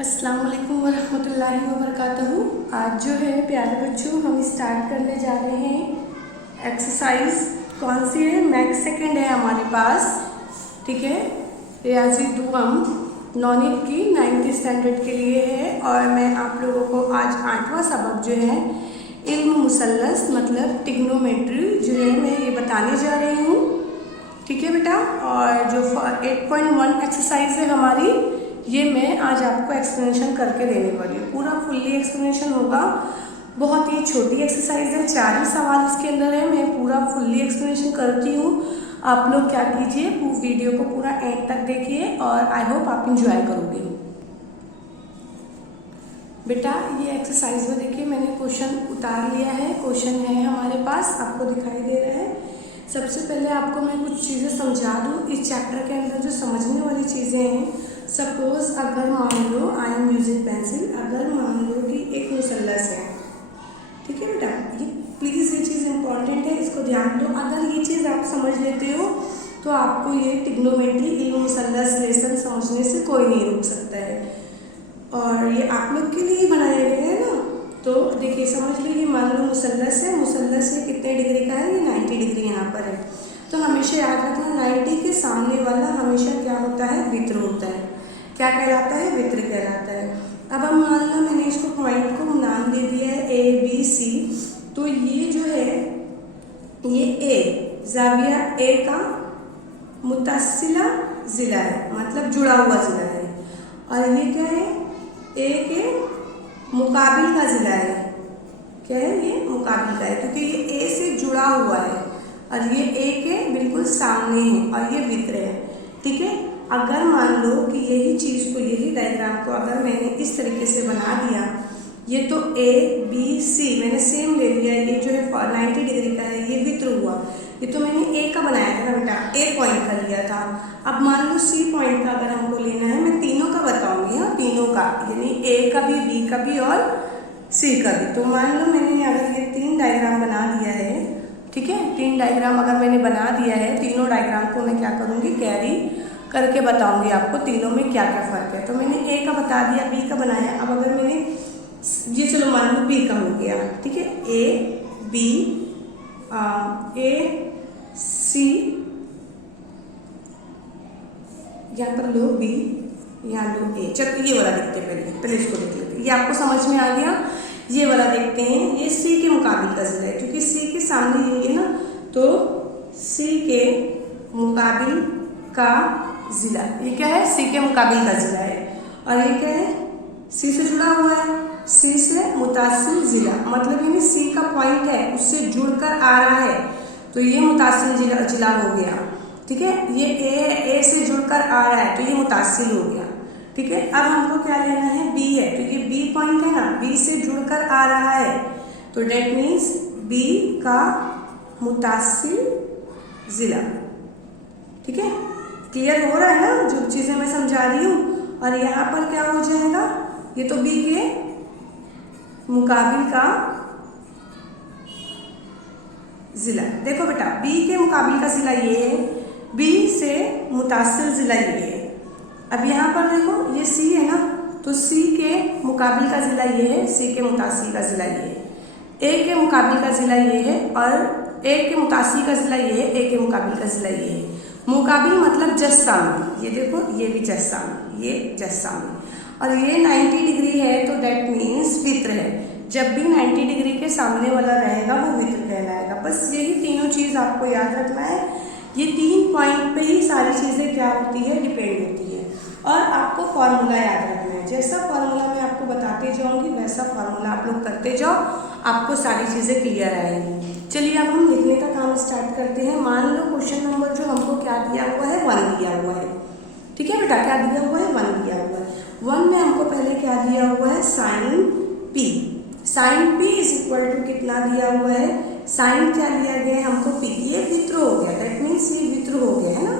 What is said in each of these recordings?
अस्सलाम वालेकुम वरहमतुल्लाहि वबरकातुहू। आज जो है प्यारे बच्चों हम स्टार्ट करने जा रहे हैं एक्सरसाइज। कौन सी है? मैथ्स सेकंड है हमारे पास, ठीक है। रियाजी दुआम नॉनिक की 9th स्टैंडर्ड के लिए है और मैं आप लोगों को आज 8वां सबक जो है इल्म मुसल्लस मतलब टिग्नोमेट्री जो है मैं ये बताने जा रही हूँ, ठीक है बेटा। और जो 8.1 एक्सरसाइज है हमारी, ये मैं आज आपको एक्सप्लेनेशन करके देने वाली हूँ। पूरा फुल्ली एक्सप्लेनेशन होगा। बहुत ही छोटी एक्सरसाइज है, 4 ही सवाल इसके अंदर है। मैं पूरा फुल्ली एक्सप्लेनेशन करती हूँ। आप लोग क्या कीजिए, वीडियो को पूरा एंड तक देखिए और आई होप आप इंजॉय करोगे। बेटा ये एक्सरसाइज में देखिए मैंने क्वेश्चन उतार लिया है। क्वेश्चन है हमारे पास, आपको दिखाई दे रहा है। सबसे पहले आपको मैं कुछ चीज़ें समझा दूँ इस चैप्टर के अंदर जो समझने वाली चीज़ें हैं। सपोज अगर मान लो आई एम यूजिंग पेंसिल, अगर मान लो कि एक मुसल्लस है, ठीक है बेटा। ये प्लीज़ ये चीज़ इंपॉर्टेंट है, इसको ध्यान दो। अगर ये चीज़ आप समझ लेते हो तो आपको ये टिग्नोमेट्री इल्म मुसल्लस लेसन समझने से कोई नहीं रोक सकता है। और ये आप लोग के लिए ही बनाया गया है ना। तो देखिए समझ लीजिए, मान लो मुसल्लस है। मुसल्लस ये कितने डिग्री का है? ये 90 डिग्री यहाँ पर है। तो हमेशा याद रखना 90 के सामने वाला हमेशा क्या होता है? वित्र होता है। क्या कहलाता है? वित्र कहलाता है। अब हम मान लो मैंने इसको पॉइंट को नाम दे दिया है ए बी सी। तो ये जो है ये ए जाविया ए का मुतसिला जिला है, मतलब जुड़ा हुआ जिला है। और ये क्या है? ए के मुकाबिल का जिला है। क्या है? ये मुकाबिल का है क्योंकि ये ए से जुड़ा हुआ है और ये ए के बिल्कुल सामने है और ये वित्र है, ठीक है। अगर मान लो कि यही चीज़ को, यही डायग्राम को अगर मैंने इस तरीके से बना दिया, ये तो ए बी सी मैंने सेम ले लिया। ये जो है 90 डिग्री का है, ये वित्र हुआ। ये तो मैंने ए का बनाया था ना बेटा, ए पॉइंट का लिया था। अब मान लो सी पॉइंट का अगर हमको लेना है, मैं तीनों का बताऊंगी। हाँ, तीनों का, यानी ए का भी, बी का भी और सी का भी। तो मान लो मैंने अगर ये 3 डायग्राम बना दिया है, ठीक है। 3 डायग्राम अगर मैंने बना दिया है, तीनों डायग्राम को मैं क्या करूँगी? कैरी करके बताऊंगी आपको तीनों में क्या क्या फ़र्क है। तो मैंने ए का बता दिया, बी का बनाया। अब अगर मैंने ये, चलो मान लो बी का हो गया, ठीक है। ए बी ए सी, यहाँ पर लो बी, यहाँ लो ए। चलो ये वाला देखते हैं, पहले इसको देख लेते हैं। ये आपको समझ में आ गया। ये वाला देखते हैं। ये सी के मुकाबिल का जिला है क्योंकि सी के सामने ये है ना, तो सी के मुकाबिल का जिला, ये क्या है? सी के मुकाबिल का जिला है। और ये क्या है? सी से जुड़ा हुआ है, सी से मुतासिल जिला, मतलब यानी सी का पॉइंट है उससे जुड़कर आ रहा है, तो ये मुतासिल जिला हो गया, ठीक है। ये ए से जुड़कर आ रहा है तो ये मुतासिल हो गया, ठीक है। अब हमको क्या लेना है? बी है क्योंकि बी पॉइंट है ना, बी से जुड़कर आ रहा है, तो डेट मीन्स बी का मुतासिल जिला, ठीक है। क्लियर हो रहा है ना जो चीज़ें मैं समझा रही हूँ। और यहाँ पर क्या हो जाएगा? ये तो बी के मुकाबिल का जिला। देखो बेटा, बी के मुकाबिल का जिला ये है, बी से मुतासिल जिला ये है। अब यहाँ पर देखो ये सी है ना, तो सी के मुकाबिल का जिला ये है, सी के मुतासिल का जिला ये है। ए के मुकाबिल का जिला ये है और ए के मुतासिल का जिला ये है, ए के मुकाबिल का जिला ये है। मुकाबिल मतलब जस्सा में, ये देखो ये भी जस्सा में, ये जस्सा में। और ये 90 डिग्री है तो डेट मीन्स वित्र है। जब भी 90 डिग्री के सामने वाला रहेगा वो वित्र कहलाएगा। बस यही तीनों चीज़ आपको याद रखना है। ये 3 पॉइंट पे ही सारी चीज़ें क्या होती है? डिपेंड होती है। और आपको फॉर्मूला याद रखना है। जैसा फॉर्मूला मैं आपको बताते जाऊँगी वैसा फॉर्मूला आप लोग करते जाओ, आपको सारी चीज़ें क्लियर आएंगी। चलिए अब हम लिखने का काम स्टार्ट करते हैं। मान लो क्वेश्चन नंबर जो हमको क्या दिया हुआ है? 1 दिया हुआ है, ठीक है बेटा। क्या दिया हुआ है? 1 दिया हुआ है। 1 में हमको पहले क्या दिया हुआ है? Sine pi. Sine pi is equal to कितना दिया हुआ है? साइन क्या दिया गया है हमको? पी। ये वित्र हो गया, दैट मीन्स ये वित्र हो गया है ना,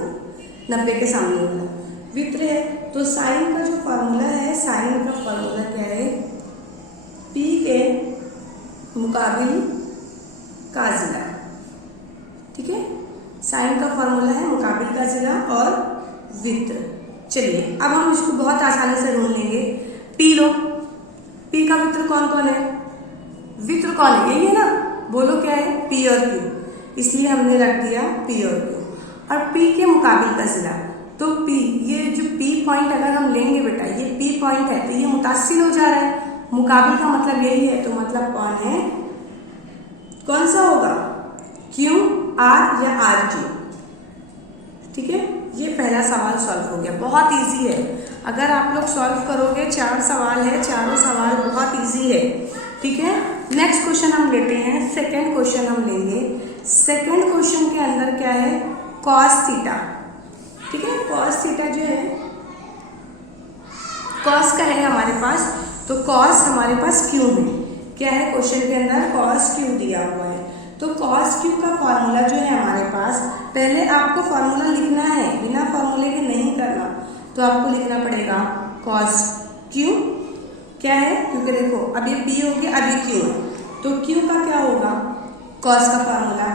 90 के सामने वाला वित्र है। तो साइन का जो फॉर्मूला है, साइन का फॉर्मूला क्या है? पी के मुकाबिल का जिला, ठीक है। साइन का फॉर्मूला है मुकाबिल का जिला और वित्र। चलिए अब हम इसको बहुत आसानी से ढूंढ लेंगे। पी लो, पी का वित्र कौन कौन है, वित्र कौन है, यही है ना, बोलो क्या है, पी और क्यू, इसलिए हमने रख दिया पी और क्यू। और पी के मुकाबिल का जिला, तो पी, ये जो पी पॉइंट अगर हम लेंगे बेटा, ये पी पॉइंट है तो ये मुतासिल हो जा रहा है, मुकाबिल का मतलब यही है, तो मतलब कौन है, कौन सा होगा, क्यू आर या आर क्यू। ठीक है, ये पहला सवाल सॉल्व हो गया, बहुत इजी है, अगर आप लोग सॉल्व करोगे, 4 सवाल है, चारों सवाल बहुत इजी है। ठीक है, नेक्स्ट क्वेश्चन हम लेते हैं, सेकंड क्वेश्चन हम लेंगे। सेकंड क्वेश्चन के अंदर क्या है, कॉस थीटा। ठीक है, कॉस थीटा जो है, कॉस का है हमारे पास, तो कॉस हमारे पास क्यू है, क्या है क्वेश्चन के अंदर, कॉस क्यू दिया हुआ है। तो कॉस क्यू का फॉर्मूला जो है हमारे पास, पहले आपको फॉर्मूला लिखना है, बिना फॉर्मूले के नहीं करना, तो आपको लिखना पड़ेगा कॉस क्यू क्या है, क्योंकि देखो अब ये पी हो गया, अभी क्यू है, तो क्यू का क्या होगा, कॉस का फॉर्मूला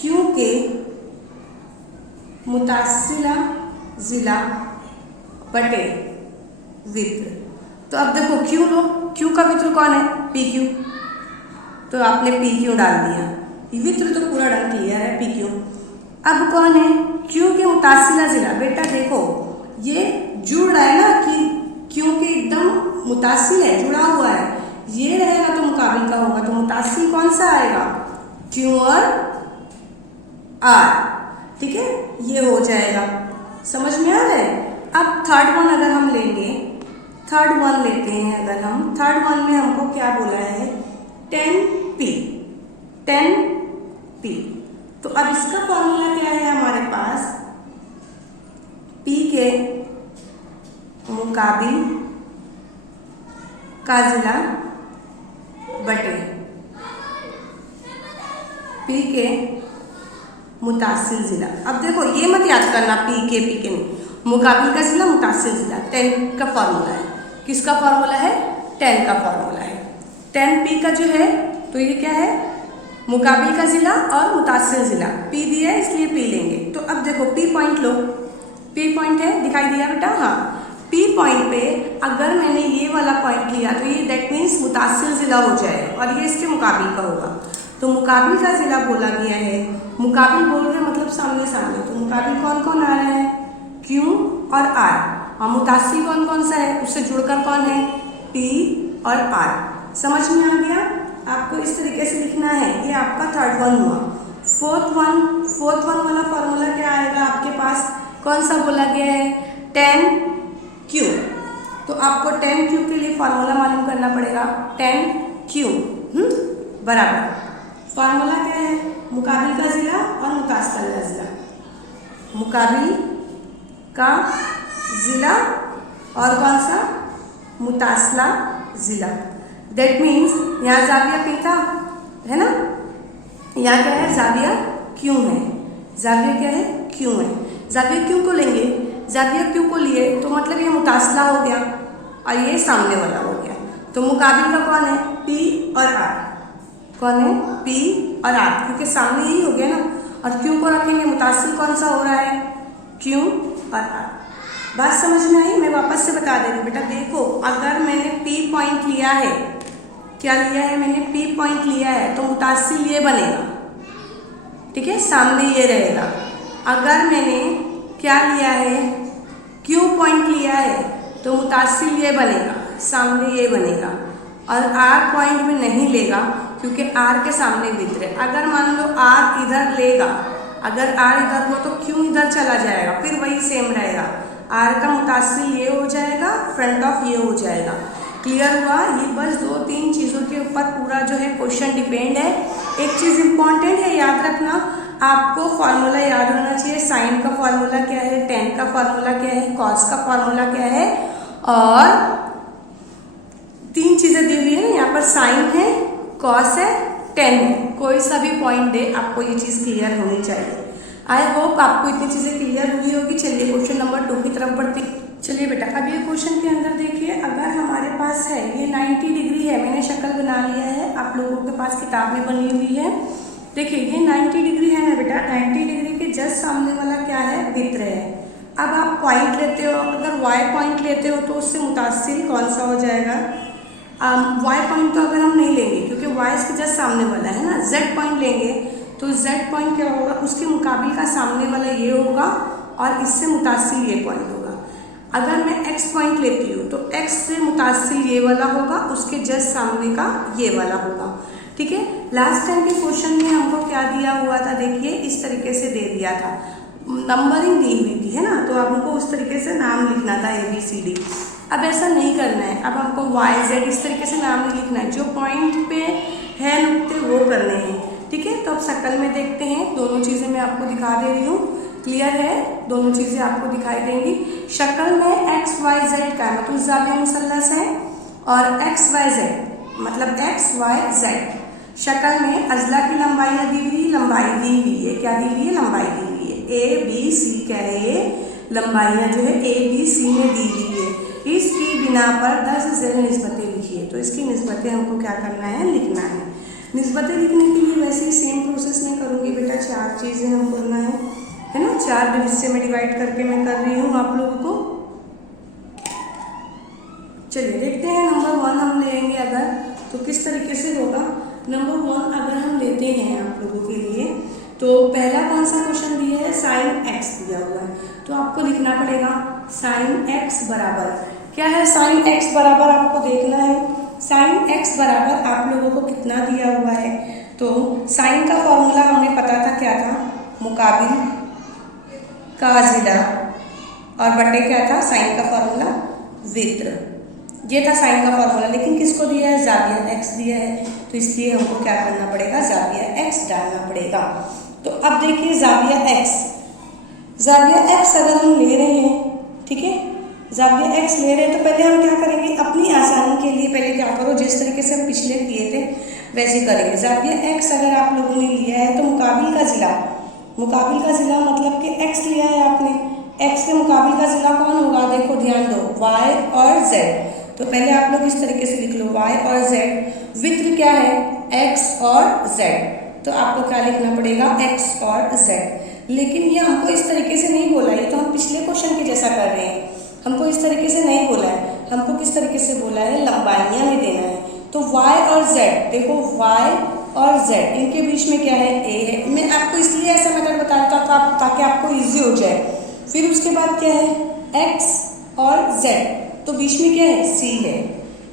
क्यू के मुतासिला जिला बटे वित्र। तो अब देखो क्यू लो, क्यू का वित्र कौन है, पी क्यू, तो आपने पी क्यू डाल दिया, वित्र तो पूरा डाल क्लियर है, पी क्यू। अब कौन है, क्यू के मुतासिला जिला, बेटा देखो ये जुड़ रहा है ना, कि क्यू के एकदम मुतासिल है, जुड़ा हुआ है, ये रहेगा तो मुकाबिल का होगा, तो मुतासिल कौन सा आएगा, क्यू और आर। ठीक है, ये हो जाएगा, समझ में आ रहा है। अब थर्ड वन अगर हम लेंगे, थर्ड वन लेते हैं अगर हम, थर्ड वन में हमको क्या बोला है, 10p, 10p। तो अब इसका फॉर्मूला क्या है हमारे पास, p के मुकाबिल का जिला बटे पी के मुतासिल जिला। अब देखो ये मत याद करना पी के नहीं, मुकाबिल का जिला, मुतासिल जिला, 10 का फॉर्मूला है, किसका फॉर्मूला है, 10 का फॉर्मूला है। 10p का जो है, तो ये क्या है, मुकाबिल का जिला और मुतासिल जिला, p दिया है इसलिए p लेंगे। तो अब देखो p पॉइंट लो, p पॉइंट है, दिखाई दिया बेटा, हाँ, P पॉइंट पे अगर मैंने ये वाला पॉइंट लिया तो ये दैट मीन्स मुतासिल जिला हो जाएगा, और ये इसके मुकाबिल का होगा, तो मुकाबिल का जिला बोला गया है, मुकाबिल बोल रहे मतलब सामने सामने, तो मुकाबिल कौन कौन आ रहा है, Q और R, और मुतासिल कौन कौन सा है, उससे जुड़कर कौन है, P और R। समझ में आ गया, आपको इस तरीके से लिखना है, ये आपका थर्ड वन हुआ। फोर्थ वन वाला फॉर्मूला क्या आएगा आपके पास, कौन सा बोला गया है, 10Q, तो आपको 10Q के लिए फॉर्मूला मालूम करना पड़ेगा, 10Q बराबर, फॉर्मूला क्या है, मुकाबिल का जिला और मुतासिल का जिला, मुकाबिल का जिला और कौन सा, मुतासला जिला। दैट मीन्स यहाँ जाविया P था, है ना, यहाँ क्या है, जाविया Q है, जाविया क्या है, Q है, जाविया Q को लेंगे, जाविया Q को लिए तो मतलब ये मुतासला हो गया और ये सामने वाला हो गया, तो मुकाबिल का कौन है, P और R, कौन है, P और R, क्योंकि सामने यही हो गया ना, और Q को रखेंगे, मुतासिल कौन सा हो रहा है, Q और R। बात समझ में आई, मैं वापस से बता दे रही हूँ बेटा, देखो अगर मैंने P पॉइंट लिया है, क्या लिया है मैंने, P पॉइंट लिया है, तो मुतासिल ये बनेगा, ठीक है, सामने ये रहेगा। अगर मैंने क्या लिया है, Q पॉइंट लिया है, तो मुतासिल ये बनेगा, सामने ये बनेगा, और R पॉइंट भी नहीं लेगा क्योंकि R के सामने वित्र है। अगर मान लो R इधर लेगा, अगर R इधर हो तो Q इधर चला जाएगा, फिर वही सेम रहेगा, R का मुतासिल ये हो जाएगा, फ्रंट ऑफ ये हो जाएगा। क्लियर हुआ, ये बस 2-3 चीज़ों के ऊपर पूरा जो है क्वेश्चन डिपेंड है। एक चीज़ इंपॉर्टेंट है, याद रखना, आपको फॉर्मूला याद होना चाहिए, साइन का फॉर्मूला क्या है, टेन का फॉर्मूला क्या है, कॉस का फॉर्मूला क्या है, और 3 चीज़ें दी हुई है ना, यहाँ पर साइन है, कॉस है, टेन है, कोई सा भी पॉइंट दे, आपको ये चीज़ क्लियर होनी चाहिए। आई होप आपको इतनी चीज़ें क्लियर हुई होगी। चलिए क्वेश्चन नंबर 2 की तरफ बढ़ते। चलिए बेटा, अब ये क्वेश्चन के अंदर देखिए, अगर हमारे पास है ये 90 डिग्री है, मैंने शक्ल बना लिया है, आप लोगों के पास किताब में बनी हुई है। देखिए ये 90 डिग्री है ना बेटा, 90 डिग्री के जस्ट सामने वाला क्या है, वित्र है। अब आप पॉइंट लेते हो, अगर y पॉइंट लेते हो तो उससे मुतासिल कौन सा हो जाएगा? y पॉइंट तो अगर हम नहीं लेंगे क्योंकि y इसके जस्ट सामने वाला है ना, z पॉइंट लेंगे तो z पॉइंट क्या होगा? उसके मुकाबिल का सामने वाला ये होगा और इससे मुतासिल ये पॉइंट होगा। अगर मैं x पॉइंट लेती हूँ तो x से मुतासिल ये वाला होगा, उसके जस्ट सामने का ये वाला होगा। ठीक है, लास्ट टाइम के क्वेश्चन में हमको क्या दिया हुआ था? देखिए इस तरीके से दे दिया था, नंबरिंग दी हुई थी, है ना, तो हमको उस तरीके से नाम लिखना था ABCD। अब ऐसा नहीं करना है, अब हमको YZ इस तरीके से नाम नहीं लिखना है, जो पॉइंट पे है नुक्ते वो करने हैं। ठीक है, तो अब शक्ल में देखते हैं, दोनों चीज़ें मैं आपको दिखा दे रही हूँ, क्लियर है, दोनों चीज़ें आपको दिखाई देंगी। शक्ल में XYZ का मतलब जाविया मुसल्लस है और XYZ मतलब XYZ। शक्ल में अजला की लंबाई दी हुई, लंबाई दी हुई है, क्या दी हुई है? लंबाई दी हुई है। ABC कह रहे हैं, लंबाइयाँ जो है ABC में दी हुई है। इसकी बिना पर 10 ज़ेर निस्बतें लिखिए, तो इसकी निस्बतें हमको क्या करना है? लिखना है। निस्बतें लिखने के लिए वैसे ही सेम प्रोसेस में करूँगी बेटा, 4 चीज़ें हम करना है ना, 4 हिस्से में डिवाइड करके मैं कर रही हूँ आप लोगों को। चलिए देखते हैं, नंबर 1 हम लेंगे अगर तो किस तरीके से होगा। नंबर 1 अगर हम लेते हैं आप लोगों के लिए, तो पहला कौन सा क्वेश्चन दिया है? साइन x दिया हुआ है, तो आपको लिखना पड़ेगा साइन x बराबर क्या है? साइन x बराबर आपको देखना है, साइन x बराबर आप लोगों को कितना दिया हुआ है? तो साइन का फॉर्मूला हमें पता था, क्या था? मुकाबिल का ज़िला और बटे क्या था? साइन का फॉर्मूला वित्र, ये था साइन का फॉर्मूला। लेकिन किसको दिया है? जाविया x दिया है, तो इसलिए हमको क्या करना पड़ेगा? जाविया x डालना पड़ेगा। तो अब देखिए जाविया x अगर हम ले रहे हैं, ठीक है, जाविया x ले रहे हैं, तो पहले हम क्या करेंगे? अपनी आसानी के लिए पहले क्या करो, जिस तरीके से हम पिछले किए थे वैसे करेंगे। जाविया x अगर आप लोगों ने लिया है तो मुकाबिल का ज़िला मतलब कि x लिया है आपने, x के मुकाबिल का ज़िला कौन होगा? देखो ध्यान दो, y और z, तो पहले आप लोग इस तरीके से लिख लो y और z। वित्र क्या है? x और z, तो आपको क्या लिखना पड़ेगा? x और z। लेकिन ये हमको इस तरीके से नहीं बोला, ये तो हम पिछले क्वेश्चन के जैसा कर रहे हैं, हमको इस तरीके से नहीं बोला है, हमको किस तरीके से बोला है? लंबाइयाँ में देना है। तो y और z, देखो y और z इनके बीच में क्या है? a है। मैं आपको इसलिए ऐसा मेथड बता रहा था ताकि आपको ईजी हो जाए। फिर उसके बाद क्या है? x और z, तो बीच में क्या है? c है।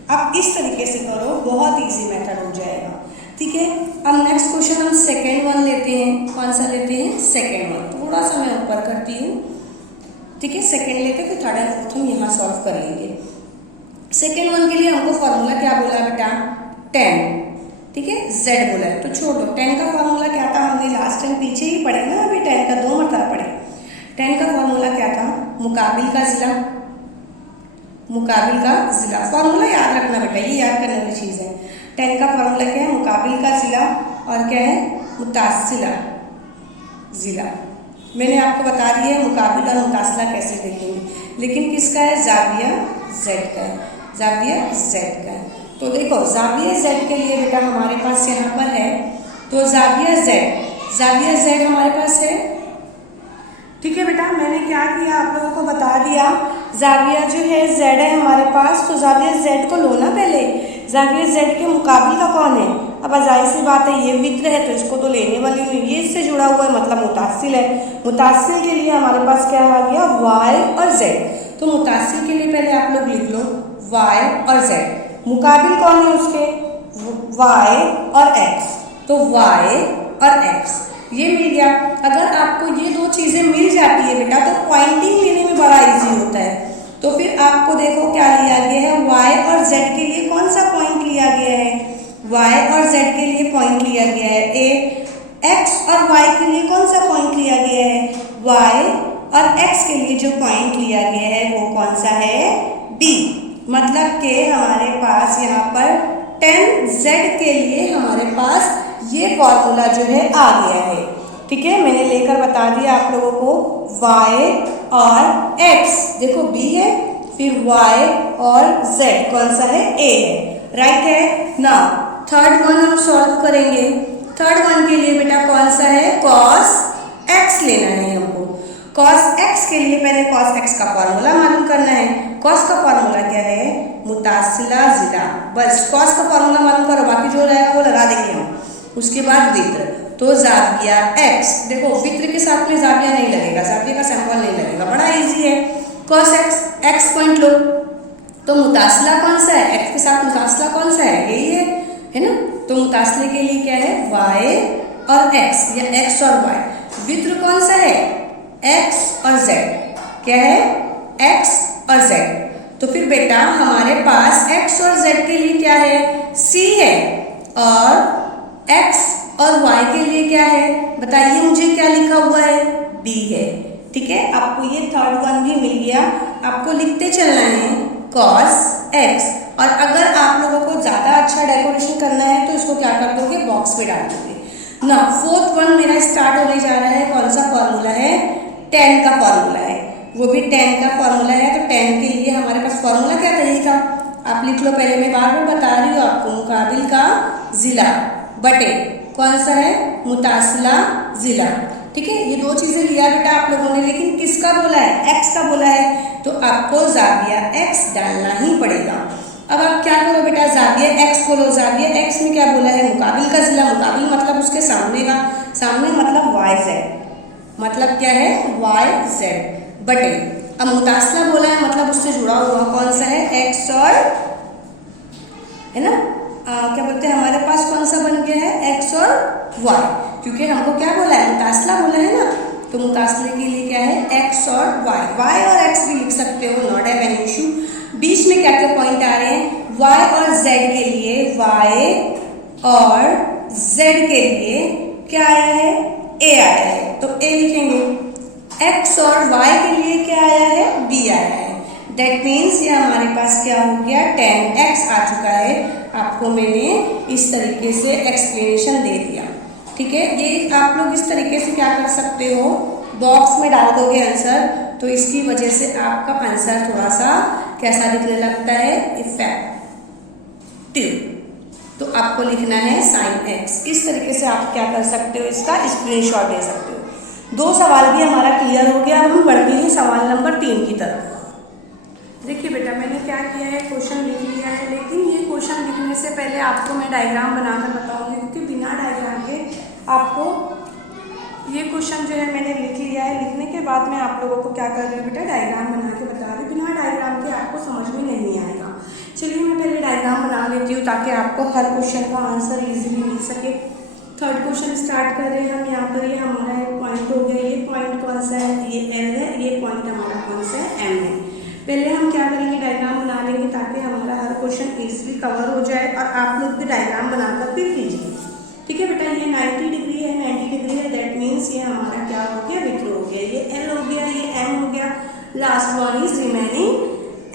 अब इस तरीके से करो, बहुत इजी मेथड हो जाएगा। ठीक है, अब नेक्स्ट क्वेश्चन हम सेकेंड वन लेते हैं। कौन सा लेते हैं? Second one. थोड़ा सा मैं ऊपर करती हूँ, ठीक है, सेकेंड लेते हैं, फिर थर्ड एंड फोर्थ हम यहाँ सॉल्व कर लेंगे। सेकेंड वन के लिए हमको फॉर्मूला क्या बोला बेटा? 10, ठीक है, z बोला है, तो छोड़ दो। 10 का फॉर्मूला क्या था? हमने लास्ट टाइम पीछे ही पढ़े ना, अभी 10 का 2 मरतबा पढ़े। 10 का फॉर्मूला क्या था? मुकाबिल का ज़िला, मुकाबिल का ज़िला। फॉर्मूला याद रखना बेटा, ये याद करने वाली चीज़ है। 10 का फॉर्मूला क्या है? मुकाबिल का ज़िला और क्या है? मुतासिला ज़िला। मैंने आपको बता दिया है मुकाबिल और मुतासिला कैसे देखेंगे, लेकिन किसका है? जाविया z का है, जाविया z का है। तो देखो जाविया z के लिए बेटा हमारे पास यहाँ पर है, तो जाविया z हमारे पास है। ठीक है बेटा, मैंने क्या किया आप लोगों को बता दिया, जाविया जो है z है हमारे पास, तो जाविया z को लो ना पहले। जाविया z के मुकाबिल का कौन है? अब जाहिर सी बात है ये वित्र है, तो इसको तो लेने वाली हूँ, ये इससे जुड़ा हुआ है मतलब मुतासिल है। मुतासिल के लिए हमारे पास क्या आ गया? y और z। तो मुतासिल के लिए पहले आप लोग लिख लो y और z। मुकाबिल कौन है उसके? y और x, तो y और x ये मिल गया। अगर आपको ये दो चीज़ें मिल जाती है बेटा तो पॉइंटिंग लेने में बड़ा इजी होता है। तो फिर आपको देखो क्या लिया गया है? y और z के लिए कौन सा पॉइंट लिया गया है? y और z के लिए पॉइंट लिया गया है a। x और y के लिए कौन सा पॉइंट लिया गया है? y और x के लिए जो पॉइंट लिया गया है वो कौन सा है? b। मतलब कि हमारे पास यहाँ पर 10z के लिए हमारे पास ये फॉर्मूला जो है आ गया है। ठीक है, मैंने लेकर बता दिया आप लोगों को y और x, देखो b है, फिर y और z कौन सा है? a है, राइट है ना। थर्ड वन हम सॉल्व करेंगे। थर्ड वन के लिए बेटा कौन सा है? cos x लेना है हमको। कॉस एक्स के लिए पहले कॉस एक्स का फॉर्मूला मालूम करना है। कॉस का फॉर्मूला क्या है? मुतासिला जिला। बस कॉस का फॉर्मूला मालूम करो, बाकी जो रहेगा वो लगा देंगे हम। उसके बाद वित्र, तो जाविया एक्स, देखो वित्र के साथ में जाविया नहीं लगेगा, जाविया का सिंबल नहीं लगेगा, बड़ा इजी है। कॉस एक्स, एक्स पॉइंट लो, तो मुतासला कौन सा है? एक्स के साथ मुतासला कौन सा है? यही है ना। तो मुतासले के लिए क्या है? वाई और एक्स, या एक्स और वाई। वित्र कौन सा है? एक्स और जेड। क्या है? एक्स और जेड। तो फिर बेटा हमारे पास एक्स और जेड के लिए क्या है? सी है, और एक्स और वाई के लिए क्या है? बताइए मुझे, क्या लिखा हुआ है? बी है। ठीक है, आपको ये थर्ड वन भी मिल गया। आपको लिखते चलना है कॉस एक्स, और अगर आप लोगों को ज़्यादा अच्छा डेकोरेशन करना है तो इसको क्या कर दोगे? बॉक्स में डाल दोगे ना। फोर्थ वन मेरा स्टार्ट होने जा रहा है। कौन सा फॉर्मूला है? tan का फॉर्मूला है, वो भी tan का फॉर्मूला है। तो tan के लिए हमारे पास फॉर्मूला क्या रहेगा? आप लिख लो, पहले मैं बार बार बता रही हूँ आपको। मुकाबिल का जिला बटे कौन सा है? मुतासला जिला। ठीक है, ये दो चीजें लिया बेटा आप लोगों ने, लेकिन किसका बोला है? एक्स का बोला है, तो आपको जाविया एक्स डालना ही पड़ेगा। अब आप क्या करो बेटा? जाविया एक्स को लो। जाविया एक्स में क्या बोला है? मुकाबिल का जिला। मुकाबिल मतलब उसके सामने का, सामने मतलब वाई जेड, मतलब क्या है? वाई जेड बटे, अब मुतासला बोला है मतलब उससे जुड़ा हुआ कौन सा है? एक्स और, है ना, क्या बोलते हैं, हमारे पास कौन सा बन गया है? एक्स और वाई, क्योंकि हमको क्या बोला है? मुतासला बोला है ना। तो मुतासले के लिए क्या है? एक्स और वाई। वाई और एक्स भी लिख सकते हो, नॉट हैव एनी इशू। बीच में क्या क्या पॉइंट आ रहे हैं? वाई और जेड के लिए, वाई और जेड के लिए क्या आया है? ए आया है, तो ए लिखेंगे। एक्स और वाई के लिए क्या आया है? बी आया है। दैट मीन्स ये हमारे पास क्या हो गया? tan x आ चुका है। आपको मैंने इस तरीके से एक्सप्लेनेशन दे दिया। ठीक है, ये आप लोग इस तरीके से क्या कर सकते हो? बॉक्स में डाल दोगे आंसर, तो इसकी वजह से आपका आंसर थोड़ा सा कैसा दिखने लगता है? इफेक्टिव। तो आपको लिखना है sin x। इस तरीके से आप क्या कर सकते हो? इसका स्क्रीनशॉट ले सकते हो। दो सवाल भी हमारा क्लियर हो गया। अब हम बढ़ते हैं सवाल नंबर 3 की तरफ। देखिए बेटा, मैंने क्या किया है, क्वेश्चन लिख लिया है, लेकिन ये क्वेश्चन लिखने से पहले आपको मैं डायग्राम बनाकर बताऊंगी, क्योंकि बिना डायग्राम के आपको ये क्वेश्चन जो है मैंने लिख लिया है। लिखने के बाद मैं आप लोगों को क्या कर रही हूँ बेटा? डायग्राम बना के बता रही हूँ। बिना डायग्राम के आपको समझ में नहीं आएगा। चलिए मैं पहले डायग्राम बना लेती हूँ, ताकि आपको हर क्वेश्चन का आंसर ईजिली मिल सके। थर्ड क्वेश्चन स्टार्ट कर रहे हैं हम। यहाँ पर ये हमारा एक पॉइंट हो गया। ये पॉइंट कौन सा है? ये एल है। ये पॉइंट हमारा कौन सा है? एम है। पहले हम क्या करेंगे? डायग्राम बना लेंगे, ताकि हमारा हर क्वेश्चन ईजिली कवर हो जाए, और आप लोग भी डायग्राम बनाकर फिर कीजिए। ठीक है बेटा, ये 90 डिग्री है, 90 डिग्री है। दैट मीन्स ये हमारा क्या हो गया? विक्र हो गया। ये एल हो गया, ये एम हो गया। Last one is remaining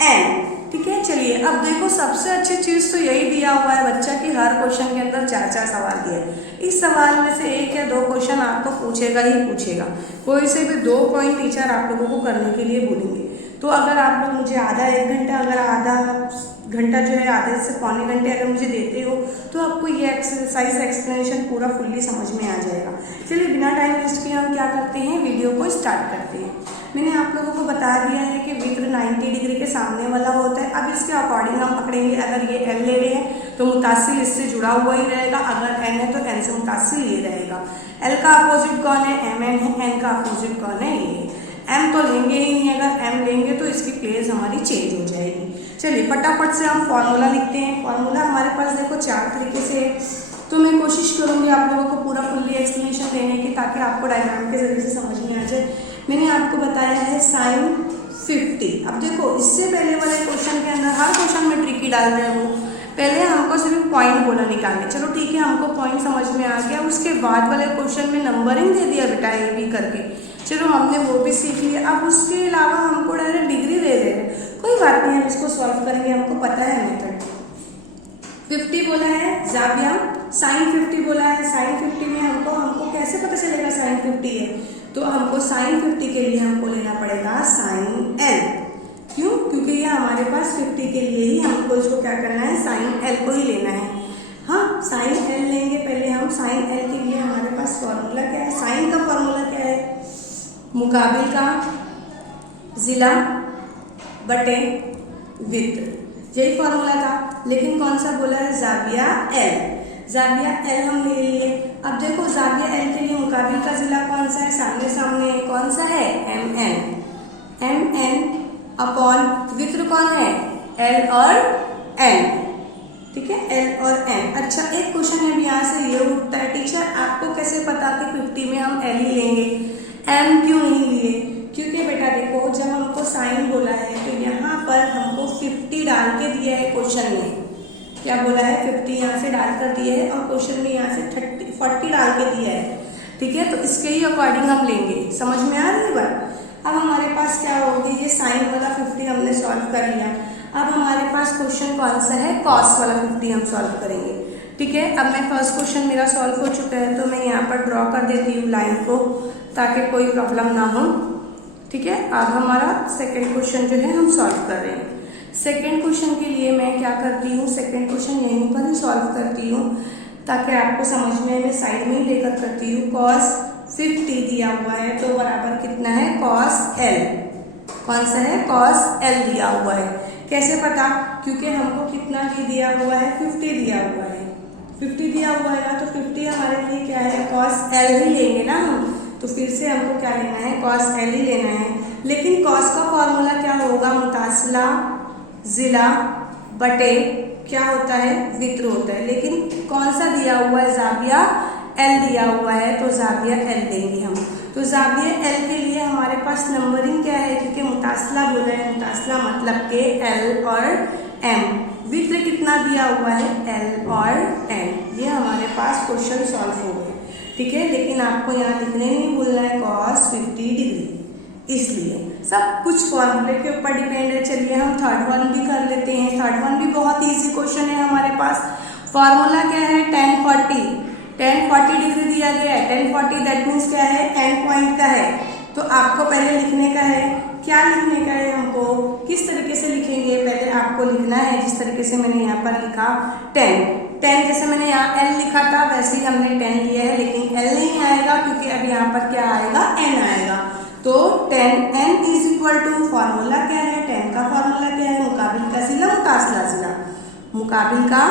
N. ठीक है, चलिए अब देखो, सबसे अच्छी चीज़ तो यही दिया हुआ है बच्चा कि हर क्वेश्चन के अंदर 4-4 सवाल दिए हैं। इस सवाल में से 1 या 2 क्वेश्चन आपको पूछेगा ही पूछेगा। कोई से भी 2 पॉइंट टीचर आप लोगों को करने के लिए बोलेंगे। तो अगर आप लोग मुझे आधा 1 घंटा, अगर आधा घंटा जो है, आधे से पौने घंटे अगर मुझे देते हो, तो आपको ये एक्सरसाइज एक्सप्लेनेशन पूरा फुल्ली समझ में आ जाएगा। चलिए बिना टाइम वेस्ट किए हम क्या करते हैं? वीडियो को स्टार्ट करते हैं। मैंने आप लोगों को बता दिया है कि विक्र 90 डिग्री के सामने वाला होता है। अब इसके अकॉर्डिंग हम पकड़ेंगे। अगर ये एल ले रहे हैं तो मुतासिल इससे जुड़ा हुआ ही रहेगा। अगर एन है तो एन से मुतासिल ये रहेगा। एल का अपोजिट कौन है? एम एन है। एन का अपोजिट कौन है? ये। एम तो लेंगे ही नहीं। अगर एम लेंगे तो इसकी प्लेस हमारी चेंज हो जाएगी। चलिए फटाफट से हम फॉर्मूला लिखते हैं। फॉर्मूला हमारे पास देखो 4 तरीके से है, तो मैं कोशिश करूँगी आप लोगों को पूरा फुल्ली एक्सप्लेनेशन देने की, ताकि आपको डायग्राम के जरिए से समझ में आ जाए। मैंने आपको बताया है sin 50। अब देखो, इससे पहले वाले क्वेश्चन के अंदर हर क्वेश्चन में ट्रिकी डाल रहे हैं वो। पहले हमको सिर्फ पॉइंट बोला निकालने, चलो ठीक है, हमको पॉइंट समझ में आ गया। उसके बाद वाले क्वेश्चन में नंबरिंग दे दिया बेटा ए बी करके, चलो हमने वो भी सीख लिया। अब उसके अलावा हमको डायरेक्ट डिग्री दे रहे हैं। कोई बात नहीं, हम इसको सॉल्व करेंगे, हमको पता है मेथड। 50 बोला है जाविया, sin 50 बोला है। sin 50 में हमको कैसे पता चलेगा sin 50 है? तो हमको sin 50 के लिए हमको लेना पड़ेगा sin L। क्यों? क्योंकि ये हमारे पास 50 के लिए ही हमको इसको क्या करना है? sin L को ही लेना है। हाँ, sin L लेंगे पहले हम। sin L के लिए हमारे पास फॉर्मूला क्या है? sin का फॉर्मूला क्या है? मुकाबिल का जिला बटे वित्र, यही फॉर्मूला था। लेकिन कौन सा बोला है? जाविया एल। जाविया एल हम ले लिए। अब देखो जाविया एल के लिए मुकाबिल का जिला कौन सा है? सामने सामने है, कौन सा है? M N. M N upon वित्र कौन है? एल और एन। ठीक है, एल और एन। अच्छा, एक क्वेश्चन है यहाँ से ये उठता है, टीचर आपको कैसे पता कि 50 में हम एल ही लेंगे, एम क्यों नहीं लिए? क्योंकि बेटा देखो, जब हमको साइन बोला है तो यहाँ पर हमको 50 डाल के दिया है क्वेश्चन में। क्या बोला है? 50 यहाँ से डाल कर दिए है और क्वेश्चन में यहाँ से 40 डाल के दिया है। ठीक है, तो इसके ही अकॉर्डिंग हम लेंगे। समझ में आ रही है बात? अब हमारे पास क्या होगी? ये साइन वाला 50 हमने सॉल्व कर लिया। अब हमारे पास क्वेश्चन कौन सा है? कॉस वाला 50 हम सॉल्व करेंगे। ठीक है, अब मैं फर्स्ट क्वेश्चन मेरा सॉल्व हो चुका है तो मैं यहाँ पर ड्रॉ कर देती हूँ लाइन को, ताकि कोई प्रॉब्लम ना हो। ठीक है, अब हमारा सेकेंड क्वेश्चन जो है हम सॉल्व कर रहे हैं। सेकेंड क्वेश्चन के लिए मैं क्या करती हूँ? सेकेंड क्वेश्चन यहीं पर ही सॉल्व करती हूँ ताकि आपको समझ में आए। मैं साइड में ही लेकर करती हूँ। कॉस 50 दिया हुआ है तो बराबर कितना है? Cos L. कौन सा है? कॉस एल दिया हुआ है। कैसे पता? क्योंकि हमको कितना भी दिया हुआ है? 50 दिया हुआ है। 50 दिया हुआ है ना, तो 50 हमारे लिए क्या है? कॉस एल ही लेंगे ना हम। तो फिर से हमको क्या लेना है? कॉस एल ही लेना है। लेकिन कॉस का फॉर्मूला क्या होगा? मुतासिला जिला बटे क्या होता है? वित्र होता है। लेकिन कौन सा दिया हुआ है? जाविया एल दिया हुआ है, तो जाविया एल लेंगे हम। तो जाविया एल के लिए हमारे पास नंबरिंग क्या है? क्योंकि मुतासला बोला है, मुतासला मतलब के एल और एम। वित्र कितना दिया हुआ है? एल और एन। ये हमारे पास क्वेश्चन सॉल्व हो गए। ठीक है, लेकिन आपको यहाँ लिखने नहीं भूलना है कॉस 50 डिग्री, इसलिए सब कुछ फॉर्मूले के ऊपर डिपेंड है। चलिए हम थर्ड वन भी कर लेते हैं। थर्ड वन भी बहुत इजी क्वेश्चन है हमारे पास। फॉर्मूला क्या है? tan 40 डिग्री दिया गया है। tan 40 दैट मीन्स क्या है? एंड पॉइंट का है। तो आपको पहले लिखने का है। क्या लिखने का है हमको? किस तरीके से लिखेंगे? पहले आपको लिखना है जिस तरीके से मैंने यहाँ पर लिखा 10 जैसे मैंने यहाँ l लिखा था वैसे ही हमने 10 लिया है, लेकिन l नहीं आएगा क्योंकि अब यहाँ पर क्या आएगा? n आएगा। तो 10n is equal to, formula क्या है? 10 का फॉर्मूला क्या है? मुकाबिल का जिला, मुतासला जिला। मुकाबिल का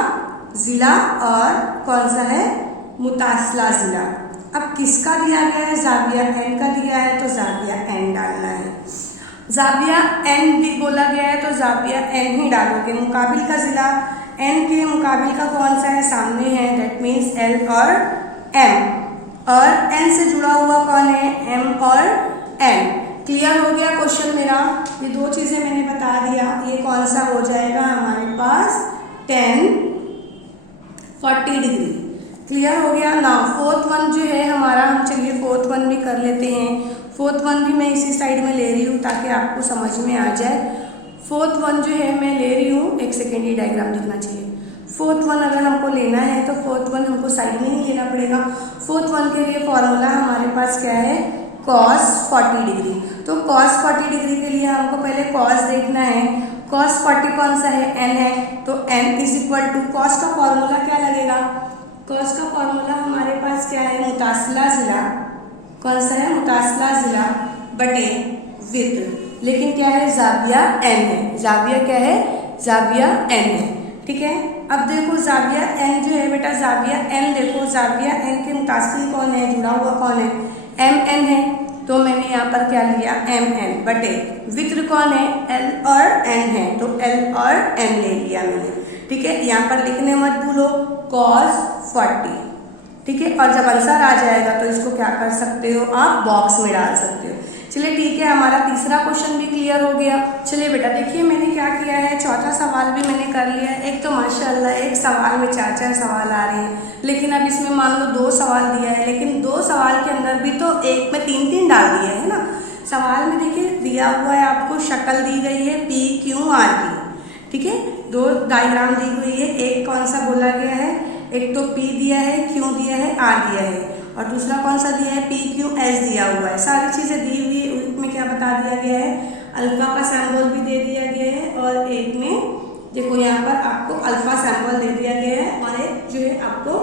जिला और कौन सा है? मुतासला जिला। अब किसका दिया गया है? जाविया n का दिया है तो जाविया n डालना है। जाविया n भी बोला गया है तो जाविया n ही डालोगे। मुकाबिल का जिला n के मुकाबिल का कौन सा है? सामने है, दैट मीन्स l और m। और n से जुड़ा हुआ कौन है? m और n। क्लियर हो गया क्वेश्चन मेरा? ये दो चीजें मैंने बता दिया। ये कौन सा हो जाएगा हमारे पास? tan 40 degree. क्लियर हो गया ना? फोर्थ वन जो है हमारा, हम चलिए फोर्थ वन भी कर लेते हैं। फोर्थ वन भी मैं इसी साइड में ले रही हूँ ताकि आपको समझ में आ जाए। फोर्थ वन जो है मैं ले रही हूँ, एक सेकेंड ये डायग्राम दिखना चाहिए। फोर्थ वन अगर हमको लेना है तो फोर्थ वन हमको साइड में ही लेना पड़ेगा। फोर्थ वन के लिए फॉर्मूला हमारे पास क्या है? cos 40 degree. तो cos 40 डिग्री के लिए हमको पहले cos देखना है। cos 40 कौन सा है? n है, तो n is equal to, cos का फॉर्मूला क्या लगेगा? cos का फॉर्मूला हमारे पास क्या है? मुतासला जिला। कौन सा है? मुतासला जिला बटे वित्र। लेकिन क्या है? जाविया n है। जाविया क्या है? जाविया n है। ठीक है, अब देखो जाविया n जो है बेटा, जाविया n देखो, जाविया n के मुतासिल कौन है? जुड़ा हुआ कौन है? mn है। तो मैंने यहाँ पर क्या लिया? mn बटे वित्र कौन है? l और n है, तो l और n ले लिया मैंने। ठीक है, यहाँ पर लिखने मत भूलो cos 40। ठीक है, और जब आंसर आ जाएगा तो इसको क्या कर सकते हो? आप बॉक्स में डाल सकते हो। चलिए ठीक है, हमारा तीसरा क्वेश्चन भी क्लियर हो गया। चलिए बेटा देखिए मैंने क्या किया है, चौथा सवाल भी मैंने कर लिया है। एक तो माशाल्लाह एक सवाल में 4-4 सवाल आ रहे हैं, लेकिन अब इसमें मान लो 2 सवाल दिया है, लेकिन 2 सवाल के अंदर भी तो एक में 3-3 डाल दिया है ना। सवाल में देखिए दिया हुआ है आपको, शक्ल दी गई है PQR की। ठीक है, 2 डायग्राम दी हुई है। एक कौन सा बोला गया है? एक तो P दिया है, Q दिया है, R दिया है, और दूसरा कौन सा दिया है? PQS दिया हुआ है। सारी चीज़ें दी हुई है। उसमें क्या बता दिया गया है? अल्फा का सिंबल भी दे दिया गया है, और एक में देखो यहाँ पर आपको अल्फा सिंबल दे दिया गया है, और एक जो है आपको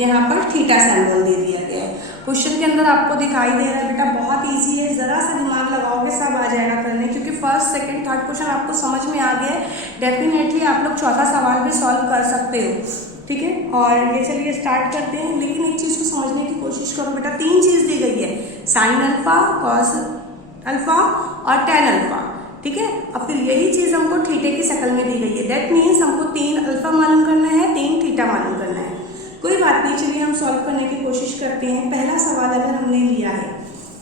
यहाँ पर थीटा सिंबल दे दिया गया है। क्वेश्चन के अंदर आपको दिखाई दे रहा है बेटा, बहुत इजी है, ज़रा सा दिमाग लगाओगे सब आ जाएगा करने, क्योंकि फर्स्ट सेकंड थर्ड क्वेश्चन आपको समझ में आ गया है। डेफिनेटली आप लोग चौथा सवाल भी सॉल्व कर सकते हो, ठीक है। और ये चलिए स्टार्ट करते हैं, लेकिन एक चीज़ को समझने की कोशिश करो बेटा, 3 चीज़ दी गई है, साइन अल्फा, कॉस अल्फा और टेन अल्फा, ठीक है। अब फिर यही चीज़ हमको थीटे की शक्ल में दी गई है, दैट मीन्स हमको 3 अल्फा मालूम करना है, 3 थीटा मालूम करना है। कोई बात नहीं, चलिए हम सॉल्व करने की कोशिश करते हैं। पहला सवाल अगर हमने लिया है,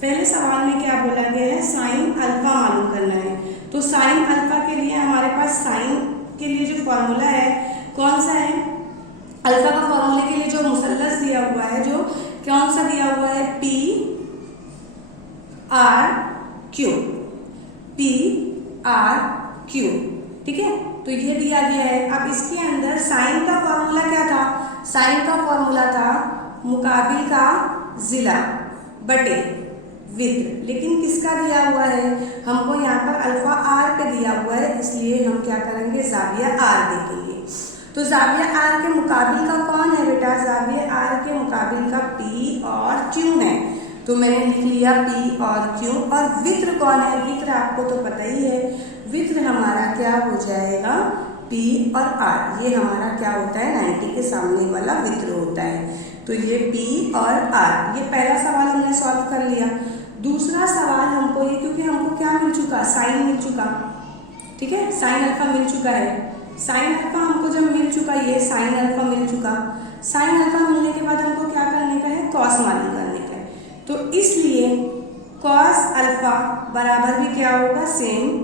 पहले सवाल में क्या बोला गया है, साइन अल्फा मालूम करना है। तो साइन अल्फा के लिए हमारे पास साइन के लिए जो फॉर्मूला है कौन सा है, अल्फा का फॉर्मूले के लिए जो मुसल्लस दिया हुआ है, जो कौन सा दिया हुआ है, P R Q, P R Q, ठीक है। तो ये दिया गया है। अब इसके अंदर साइन का फॉर्मूला क्या था, साइन का फॉर्मूला था मुकाबिल का जिला बटे वित्र, लेकिन किसका दिया हुआ है, हमको यहाँ पर अल्फा आर पे दिया हुआ है, इसलिए हम क्या करेंगे, जाविया आर देखेंगे। तो जाविया आर के मुकाबिल का कौन है बेटा, जाविया आर के मुकाबिल का पी और क्यू है। तो मैंने लिख लिया पी और क्यू। और वित्र कौन है, वित्र आपको तो पता ही है, वित्र हमारा क्या हो जाएगा, पी और आर, ये हमारा क्या होता है, 90 के सामने वाला वित्र होता है। तो ये पी और आर, ये पहला सवाल हमने सॉल्व कर लिया। दूसरा सवाल हमको ये, क्योंकि हमको क्या मिल चुका, साइन मिल चुका, ठीक है, साइन अल्फा मिल चुका है। साइन अल्फा हमको जब मिल चुका, ये साइन अल्फा मिल चुका, साइन अल्फा मिलने के बाद हमको क्या करने का है, कॉस मालूम करने का है। तो इसलिए कॉस अल्फा बराबर भी क्या होगा, सेम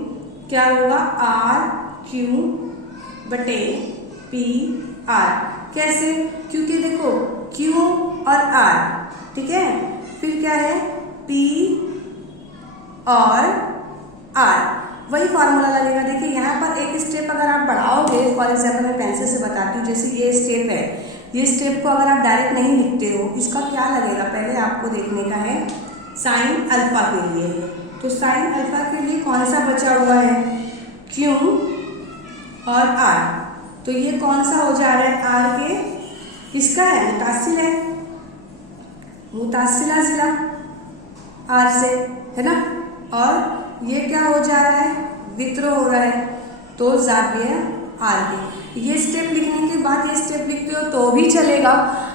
क्या होगा, आर क्यू बटे पी आर। कैसे, क्योंकि देखो क्यू और आर, ठीक है, फिर क्या है, पी और आर, वही फॉर्मूला लगेगा। देखिए यहाँ पर एक स्टेप अगर आप बढ़ाओगे, फॉर एग्जाम्पल मैं पेंसिल से बताती हूँ, जैसे ये स्टेप है, ये स्टेप को अगर आप डायरेक्ट नहीं लिखते हो, इसका क्या लगेगा, पहले आपको देखने का है साइन अल्फा के लिए। तो साइन अल्फा के लिए कौन सा बचा हुआ है, क्यू और आर। तो ये कौन सा हो जा रहा है, आर के किसका है, मुतासिल है, मुतासिला जिला आर से, है ना। और ये क्या हो जा रहा है, वित्र हो रहा है, तो जाविया आर के। ये स्टेप लिखने के बाद ये स्टेप लिखते हो तो भी चलेगा,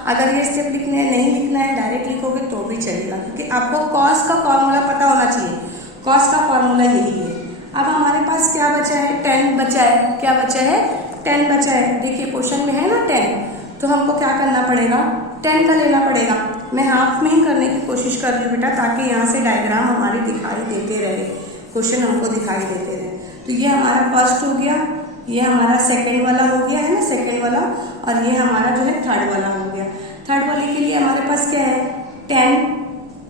अगर ये स्टेप लिखने नहीं लिखना है डायरेक्ट लिखोगे तो भी चलेगा, क्योंकि आपको कॉस का फॉर्मूला पता होना चाहिए। कॉस का फॉर्मूला यही है। अब हमारे पास क्या बचा है, 10 बचा है, क्या बचा है, 10 बचा है। देखिए क्वेश्चन में है ना 10, तो हमको क्या करना पड़ेगा, 10 का लेना पड़ेगा। मैं हाफ में ही करने की कोशिश कर रही हूँ बेटा, ताकि यहाँ से डायग्राम हमारे दिखाई देते रहे, क्वेश्चन हमको दिखाई देते रहे। तो ये हमारा फर्स्ट हो गया, ये हमारा सेकंड वाला हो गया है ना, सेकंड वाला, और ये हमारा जो है थर्ड वाला हो गया। थर्ड वाले के लिए हमारे पास क्या है, 10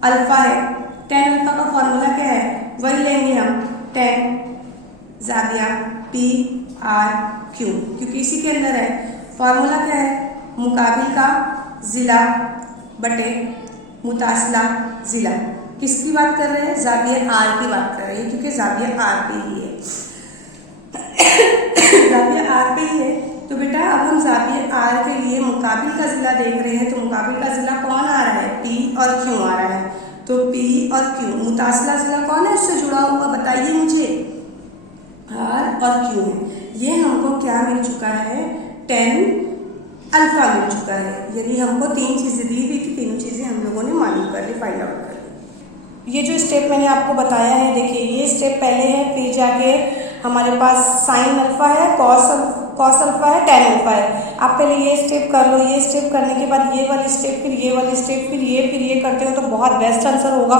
अल्फा है। 10 अल्फा का फॉर्मूला क्या है, वही लेंगे हम, 10 जाविया पी आर क्यू, क्योंकि इसी के अंदर है। फॉर्मूला क्या है, मुकाबिल का जिला बटे मुतासला जिला। किसकी बात कर रहे हैं, जाविया आर की बात कर रहे हैं, क्योंकि जाविया आर पे ही है, जाविया आर पे ही है। तो बेटा अब हम जाविया आर के लिए मुकाबिल का जिला देख रहे हैं, तो मुकाबिल का जिला कौन आ रहा है, पी और क्यू आ रहा है। तो पी और क्यू, मुतासला जिला कौन है उससे जुड़ा हुआ, बताइए मुझे, आर और क्यू है। ये हमको क्या मिल चुका है, 10 अल्फा मिल चुका है। यदि हमको 3 चीज़ें दी हुई थी, तीनों चीज़ें हम लोगों ने मालूम कर ली, फाइंड आउट कर ली। ये जो स्टेप मैंने आपको बताया है, देखिए ये स्टेप पहले है, फिर जाके हमारे पास साइन अल्फा है, कॉस अल्फा है, टेन अल्फा है। आप पहले ये स्टेप कर लो, ये स्टेप करने के बाद ये वाली स्टेप, फिर ये वाली स्टेप, फिर ये करते हो तो बहुत बेस्ट आंसर होगा।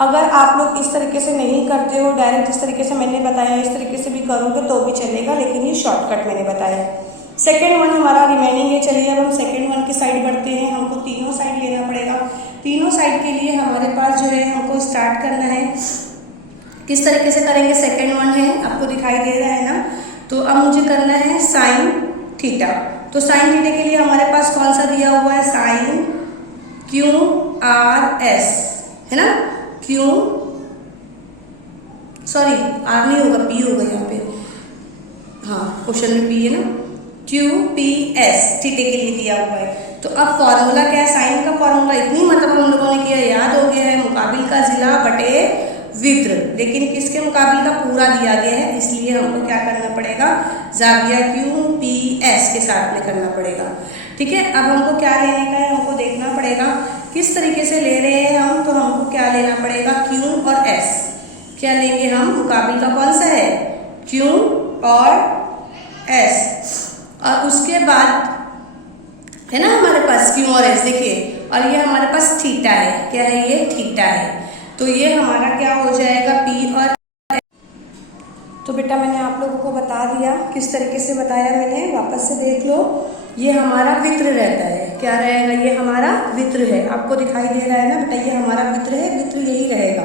अगर आप लोग इस तरीके से नहीं करते हो, डायरेक्ट जिस तरीके से मैंने बताया इस तरीके से भी करोगे तो भी चलेगा, लेकिन ये शॉर्टकट मैंने बताया। सेकेंड वन हमारा रिमेनिंग है। चलिए अब हम सेकेंड वन की साइड बढ़ते हैं। हमको तीनों साइड लेना पड़ेगा। तीनों साइड के लिए हमारे पास जो है हमको स्टार्ट करना है, किस तरीके से करेंगे, सेकेंड वन है आपको दिखाई दे रहा है ना। तो अब मुझे करना है साइन थीटा। तो साइन थीटा के लिए हमारे पास कौन सा दिया हुआ है, साइन क्यू आर एस, है ना। क्यू सॉरी आर नहीं होगा, पी होगा यहाँ पे, हाँ क्वेश्चन में पी है ना, क्यू पी एस थीटे के लिए दिया हुआ है। तो अब फॉर्मूला क्या है, साइन का फॉर्मूला इतनी मतलब हम लोगों ने किया, याद हो गया है, मुकाबिल का जिला बटे वित्र, लेकिन किसके मुकाबिल का पूरा दिया गया है, इसलिए हमको क्या करना पड़ेगा, जाविया क्यू पी एस के साथ में करना पड़ेगा। ठीक है, अब हमको क्या लेने का है, हमको देखना पड़ेगा किस तरीके से ले रहे हैं हम। तो हमको क्या लेना पड़ेगा, क्यू और एस। क्या लेंगे हम, मुकाबिल का कौन सा है, क्यू और एस, और उसके बाद है ना हमारे पास क्यू और एस, देखिए, और ये हमारे पास थीटा है, क्या है ये, थीटा है। तो ये हमारा क्या हो जाएगा, पी और एस। तो बेटा मैंने आप लोगों को बता दिया, किस तरीके से बताया मैंने, वापस से देख लो। ये हमारा वित्र रहता है, क्या रहेगा, ये हमारा वित्र है, आपको दिखाई दे रहा है ना बेटा, ये हमारा वित्र है, वित्र यही रहेगा।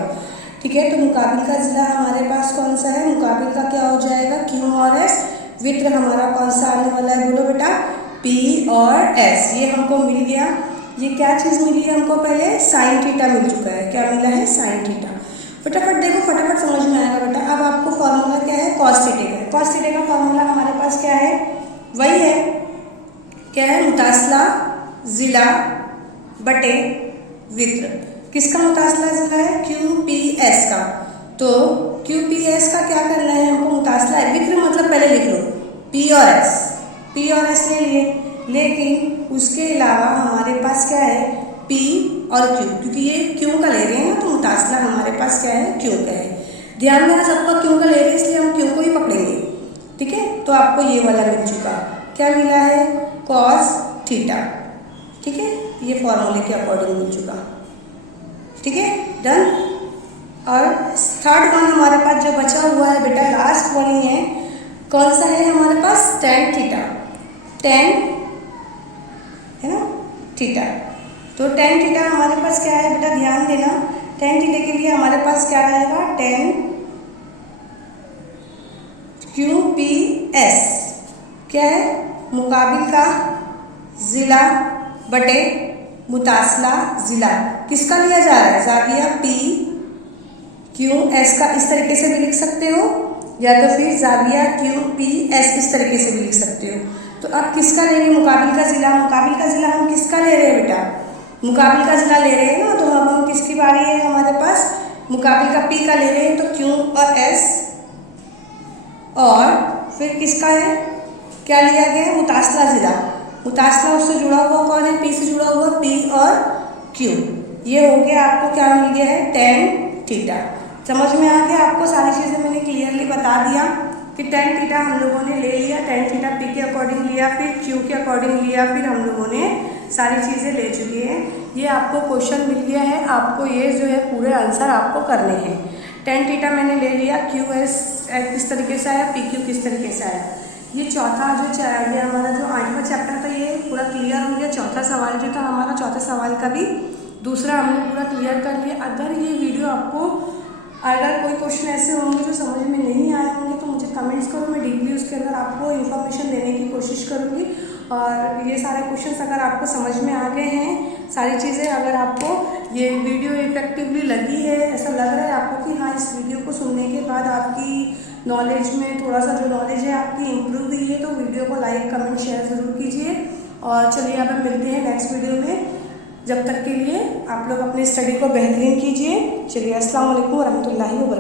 ठीक है, तो मुकाबिल का जिला हमारे पास कौन सा है, मुकाबिल का क्या हो जाएगा, क्यू और एस। वित्र हमारा कौन सा आने वाला है, बोलो बेटा, पी और एस। ये हमको मिल गया। ये क्या चीज़ मिली है हमको, पहले साइन थीटा मिल चुका है, क्या मिला है, साइन थीटा। फटाफट देखो, फटाफट समझ में आएगा बेटा। अब आपको फॉर्मूला क्या है, कॉस थीटा का। कॉस थीटा का फॉर्मूला हमारे पास क्या है, वही है, क्या है, मुतासला जिला बटे वित्र। किसका मुतासला जिला है, क्यू पी एस का। तो क्यू पी एस का क्या करना है हमको, मुतासला है, वित्र मतलब पहले लिख लो, पी और एस, पी और एस ले लिए, लेकिन उसके अलावा हमारे पास क्या है, पी और क्यू, क्योंकि ये क्यू का ले रहे हैं ना, तो मुतासला हमारे पास क्या है, क्यू का है। ध्यान देना, सबका क्यू का ले रहे हैं, इसलिए हम क्यू को ही पकड़ेंगे। ठीक है, तो आपको ये वाला मिल चुका, क्या मिला है, कॉस थीटा। ठीक है, ये फॉर्मूले के अकॉर्डिंग मिल चुका। ठीक है, डन। और थर्ड वन हमारे पास जो बचा हुआ है बेटा, लास्ट वन ही है, कौन सा है हमारे पास, टेन थीटा। टेन है ना, थीटा। तो टेन थीटा हमारे पास क्या है बेटा, ध्यान देना, टेन थीटा के लिए हमारे पास क्या रहेगा, टेन क्यू पी एस, क्या है, मुकाबिल का जिला बटे मुतासला जिला। किसका लिया जा रहा है, जाविया पी क्यू एस का, इस तरीके से भी लिख सकते हो, या तो फिर जाविया क्यू पी एस इस तरीके से भी लिख सकते हो। तो अब किसका लेंगे, मुकाबिल का जिला। मुकाबिल का जिला हम किसका ले रहे हैं बेटा, मुकाबिल का जिला ले रहे हैं ना, तो अब हम किसकी बारी है हमारे पास, मुकाबिल का पी का ले रहे हैं, तो क्यू और एस, और फिर किसका है, क्या लिया गया है, मुतासला जिला। मुतासला उससे जुड़ा हुआ कौन है, पी से जुड़ा हुआ, पी और क्यू। ये हो गया, आपको क्या मिल गया है, टेन थीटा। समझ में आ गया आपको, सारी चीज़ें मैंने क्लियरली बता दिया कि टेन थीटा हम लोगों ने ले लिया, टेन थीटा पी के अकॉर्डिंग लिया, फिर क्यू के अकॉर्डिंग लिया, फिर हम लोगों ने सारी चीज़ें ले चुके हैं। ये आपको क्वेश्चन मिल गया है, आपको ये जो है पूरे आंसर आपको करने हैं। टेन थीटा मैंने ले लिया, क्यू एस किस तरीके से आया, पी क्यू किस तरीके से आया। ये चौथा जो ये हमारा जो 8वां चैप्टर था, ये पूरा क्लियर हो गया। चौथा सवाल जो था हमारा, चौथे सवाल का भी दूसरा हमने पूरा क्लियर कर लिया। अगर ये वीडियो आपको, अगर कोई क्वेश्चन ऐसे होंगे जो समझ में नहीं आए होंगे तो मुझे कमेंट्स करो, मैं डीपली उसके अंदर आपको इन्फॉर्मेशन देने की कोशिश करूँगी। और ये सारे क्वेश्चंस अगर आपको समझ में आ गए हैं, सारी चीज़ें, अगर आपको ये वीडियो इफेक्टिवली लगी है, ऐसा लग रहा है आपको कि हाँ इस वीडियो को सुनने के बाद आपकी नॉलेज में थोड़ा सा जो नॉलेज है आपकी इम्प्रूव हुई है, तो वीडियो को लाइक कमेंट शेयर ज़रूर कीजिए। और चलिए अब हम मिलते हैं नेक्स्ट वीडियो में। जब तक के लिए आप लोग अपनी स्टडी को बेहतरीन कीजिए। चलिए, अस्सलाम वालेकुम वरहमतुल्लाहि वबरकातुहू।